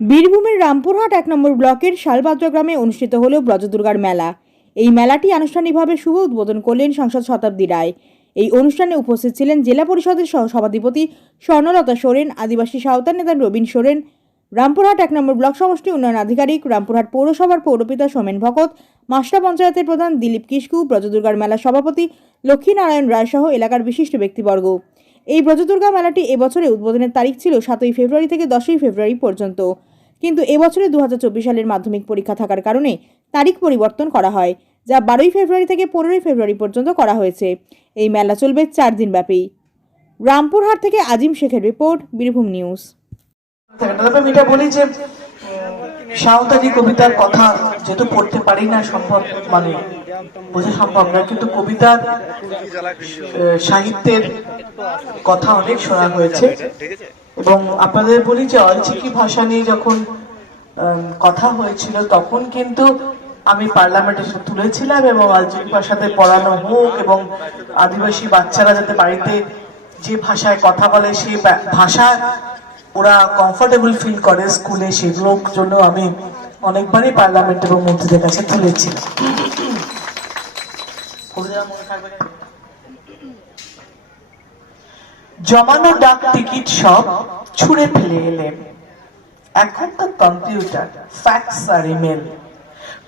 বীরভূমের রামপুরহাট এক নম্বর ব্লকের শালবাদ্র গ্রামে অনুষ্ঠিত হল ব্রজদুর্গার মেলা। এই মেলাটি আনুষ্ঠানিকভাবে শুভ উদ্বোধন করলেন সাংসদ শতাব্দী রায়। এই অনুষ্ঠানে উপস্থিত ছিলেন জেলা পরিষদের সহ সভাধিপতি স্বর্ণলতা সোরেন, আদিবাসী সাঁওতাল নেতা রবীন সোরেন, রামপুরহাট এক নম্বর ব্লক সমষ্টি উন্নয়ন আধিকারিক, রামপুরহাট পৌরসভার পৌরপিতা সোমেন ভকত মাস্টা পঞ্চায়েতের প্রধান দিলীপ কিস্কু ব্রজদুর্গার মেলা সভাপতি লক্ষ্মীনারায়ণ রায় সহ এলাকার বিশিষ্ট ব্যক্তিবর্গ। এই ব্রজদুর্গা মেলাটি এবছরে উদ্বোধনের তারিখ ছিল সাতই ফেব্রুয়ারি থেকে দশই ফেব্রুয়ারি পর্যন্ত। কিন্তু এবছরে দু হাজার চব্বিশ সালের মাধ্যমিক পরীক্ষা থাকার কারণে তারিখ পরিবর্তন করা হয়, যা বারোই ফেব্রুয়ারি থেকে পনেরোই ফেব্রুয়ারি পর্যন্ত করা হয়েছে। এই মেলা চলবে চার দিন ব্যাপী। রামপুরহাট থেকে আজিম শেখের রিপোর্ট, বীরভূম নিউজ। বলি যে, সাঁওতালি কবিতার কথা যেহেতু পড়তে পারি না সম্ভব মানে বোঝা সম্ভব না, কিন্তু কবিতার সাহিত্যের কথা অনেক শোনা হয়েছে। এবং আপনাদের বলি যে অলচিকি ভাষা নিয়ে যখন কথা হয়েছিল, তখন কিন্তু আমি পার্লামেন্টে তুলেছিলাম এবং অলচিকি ভাষাতে পড়ানো হোক এবং আদিবাসী বাচ্চারা যাতে বাড়িতে যে ভাষায় কথা বলে সেই ভাষা ওরা কমফোর্টেবল ফিল করে স্কুলে, সেগুলোর জন্য আমি অনেকবারই পার্লামেন্ট এবং মন্ত্রীদের কাছে তুলেছি জমানো ডাক টিকিট সব ছুঁড়ে ফেলে এলেন। এখন তো কম্পিউটার, ফ্যাক্স আর ইমেল।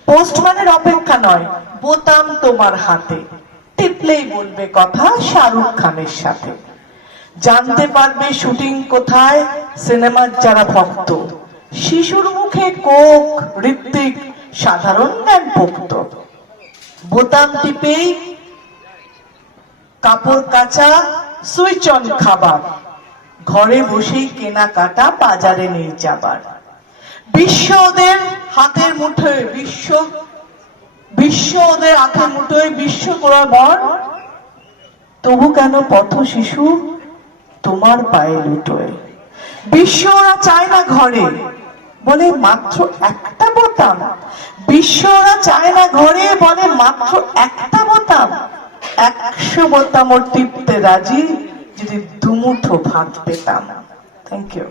পোস্টম্যানের অপেক্ষা নয়, বোতাম তোমার হাতে। টিপলেই বলবে কথা শাহরুখ খানের সাথে। জানতে পারবে শুটিং কোথায়, সিনেমার যারা ভক্ত। শিশুর মুখে কোক, ঋত্বিক, সাধারণ জ্ঞান পোক্ত বোতাম টিপেই কাপড় কাচা সুইচ অন খাবার। ঘরে বসেই কেনাকাটা বাজারে নিয়ে যাবার। বিশ্ব ওদের হাতের মুঠোয় বিশ্ব বিশ্ব ওদের হাতের মুঠোয় বিশ্ব করা বর তবু কেন পথ শিশু তোমার পায়ে লুটোয়? বিশ্ব ওরা চায় না ঘরে। বলে, মাত্র একটা বোতাম। বিশ্ব ওরা চায় না ঘরে, বলে, মাত্র একটা বোতাম। একশো বোতাম টিপতে রাজি, যদি দুমুঠো ভাত পেতাম। থ্যাংক ইউ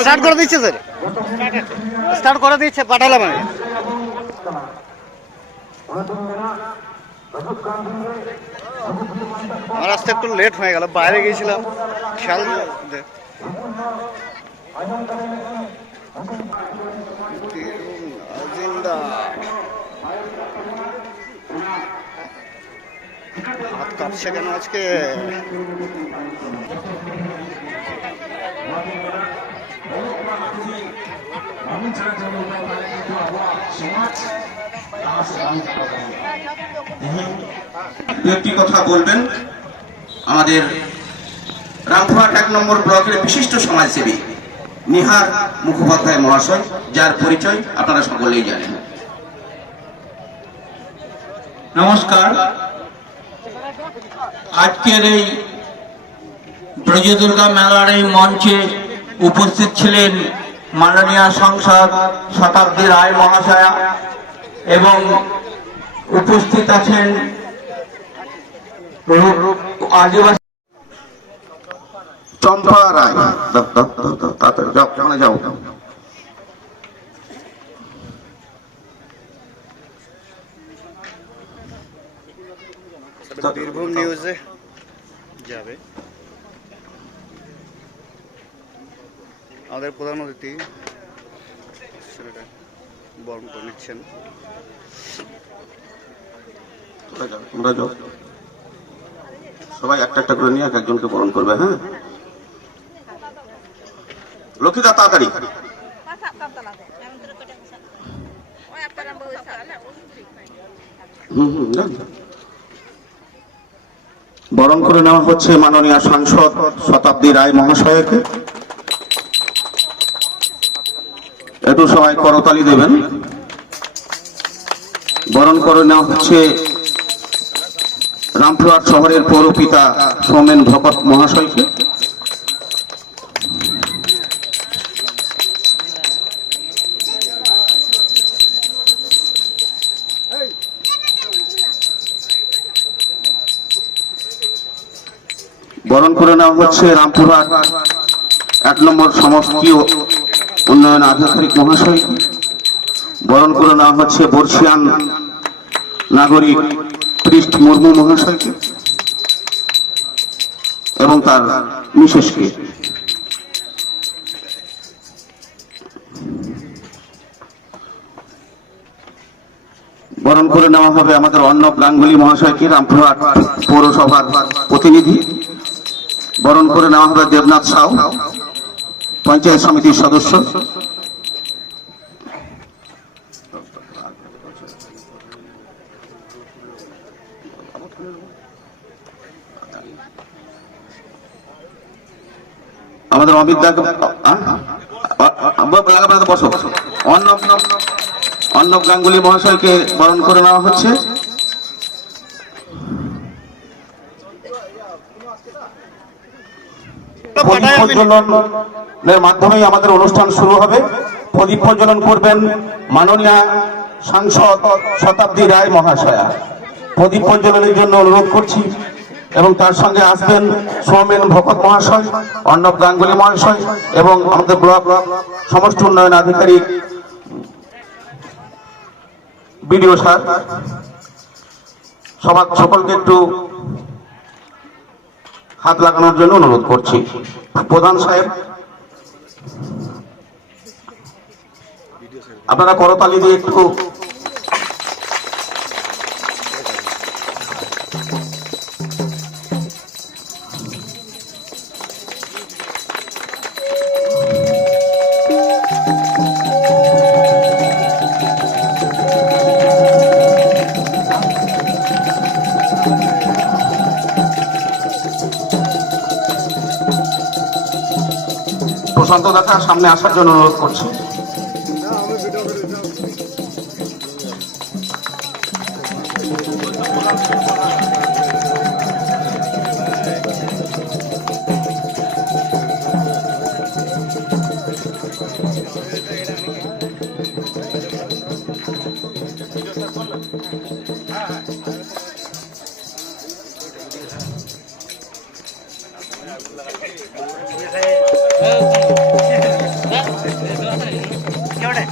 স্টার্ট করে দিচ্ছে স্যার। স্টার্ট করে দিচ্ছে পাঠালাম আমি। আমার আসতে একটু লেট হয়ে গেল বাইরে গিয়েছিলাম খেয়াল হাত কাঁপছে কেন আজকে? দু একটি কথা বলবেন? আমাদের রামপুরহাট এক নম্বর ব্লকের বিশিষ্ট সমাজসেবী নিহার মুখোপাধ্যায় মহাশয়, যার পরিচয় আপনারা সকলেই জানেন। নমস্কার। আজকের এই ব্রজদুর্গা মেলার এই মঞ্চে উপস্থিত ছিলেন মাননীয় সংসদ শতাব্দী রায় মহাশয়া এবং উপস্থিত আছেন আদিবাসী চম্পা রায়। যাও বীরভূম নিউজে যাবে। আমাদের প্রধান অতিথি সেটা বরণ করে নিচ্ছেন। সবাই একটা একটা করে নিয়ে এক একজনকে বরণ করবে হ্যাঁ? লক্ষ্মীদা তাড়াতাড়ি। বরণ করে নেওয়া হচ্ছে মাননীয় সাংসদ শতাব্দী রায় মহাশয়কে। একটু সবাই করতালি দেবেন। বরণ করে নেওয়া হচ্ছে রামপুরহাট শহরের পৌরপিতা সৌমেন ভকত মহাশয়কে। বরণ করে নেওয়া হচ্ছে রামপুরহাট এক নম্বর সমষ্টিয় উন্নয়ন আধিকারিক মহাশয়কে বরণ করে নেওয়া হচ্ছে বর্ষিয়ান নাগরিক পৃষ্ঠ মুর্মু মহাশয়কে এবং তার মিসেসকে। বরণ করে নেওয়া হবে আমাদের অর্ণব গাঙ্গুলি মহাশয়কে, রামপুরহাট পৌরসভার প্রতিনিধি। বরণ করে নেওয়া হবে দেবনাথ সাউ। পঞ্চায়েত সমিতির সদস্য। আমাদের অমিত দা বসো। অর্ণব গাঙ্গুলি মহাশয়কে বরণ করে নেওয়া হচ্ছে। প্রদীপ মাধ্যমেই আমাদের অনুষ্ঠান শুরু হবে। প্রদীপ প্রজ্বলন করবেন মাননীয় সাংসদ শতাব্দী রায় মহাশয়া। প্রদীপ প্রজ্বলনের জন্য অনুরোধ করছি এবং তার সঙ্গে আসবেন সৌমেন ভকত মহাশয় অর্ণব গাঙ্গুলি মহাশয় এবং আমাদের ব্লক সমষ্টি উন্নয়ন আধিকারিক বিডিও স্যার। সবার সকলকে একটু হাত লাগানোর জন্য অনুরোধ করছি। প্রধান সাহেব আপনারা করতালি দিয়ে একটু পদযাত্রার সামনে আসার জন্য অনুরোধ করছি Thank you. എവിടെ